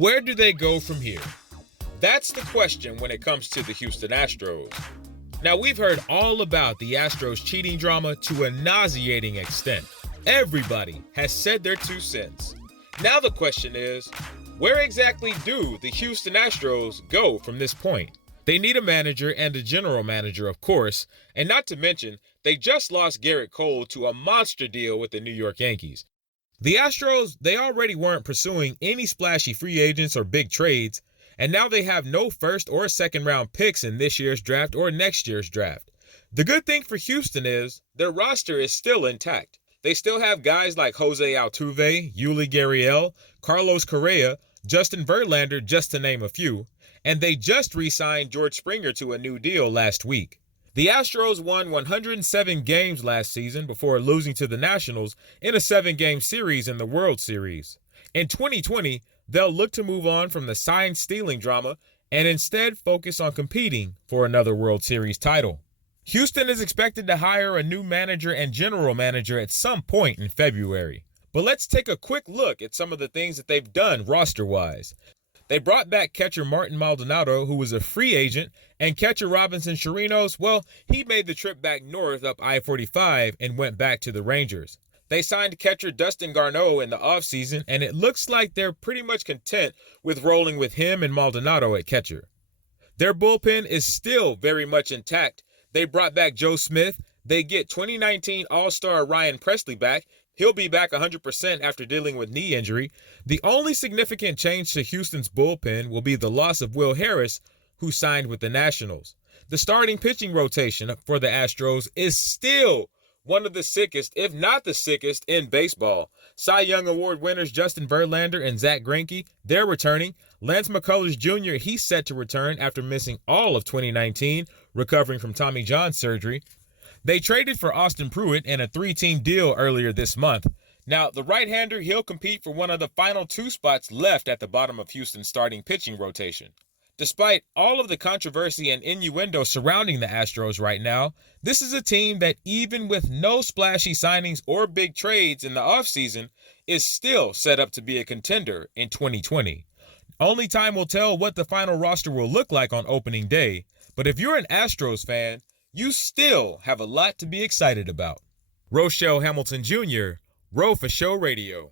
Where do they go from here? That's the question when it comes to the Houston Astros. Now, we've heard all about the Astros cheating drama to a nauseating extent. Everybody has said their 2 cents. Now the question is, where exactly do the Houston Astros go from this point? They need a manager and a general manager, of course, and not to mention, they just lost Garrett Cole to a monster deal with the New York Yankees. The Astros, they already weren't pursuing any splashy free agents or big trades, and now they have no first or second round picks in this year's draft or next year's draft. The good thing for Houston is their roster is still intact. They still have guys like Jose Altuve, Yuli Gurriel, Carlos Correa, Justin Verlander, just to name a few, and they just re-signed George Springer to a new deal last week. The Astros won 107 games last season before losing to the Nationals in a 7-game series in the World Series. In 2020, they'll look to move on from the sign-stealing drama and instead focus on competing for another World Series title. Houston is expected to hire a new manager and general manager at some point in February. But let's take a quick look at some of the things that they've done roster-wise. They brought back catcher Martin Maldonado, who was a free agent, and catcher Robinson Chirinos, well, he made the trip back north up I-45 and went back to the Rangers. They signed catcher Dustin Garneau in the offseason, and it looks like they're pretty much content with rolling with him and Maldonado at catcher. Their bullpen is still very much intact. They brought back Joe Smith. They get 2019 All-Star Ryan Presley back. He'll be back 100% after dealing with knee injury. The only significant change to Houston's bullpen will be the loss of Will Harris, who signed with the Nationals. The starting pitching rotation for the Astros is still one of the sickest, if not the sickest, in baseball. Cy Young Award winners Justin Verlander and Zach Greinke, they're returning. Lance McCullers Jr., he's set to return after missing all of 2019, recovering from Tommy John surgery. They traded for Austin Pruitt in a 3-team deal earlier this month. Now, the right-hander, he'll compete for one of the final 2 spots left at the bottom of Houston's starting pitching rotation. Despite all of the controversy and innuendo surrounding the Astros right now, this is a team that, even with no splashy signings or big trades in the offseason, is still set up to be a contender in 2020. Only time will tell what the final roster will look like on opening day, but if you're an Astros fan, you still have a lot to be excited about. Rochelle Hamilton Jr., Row for Show Radio.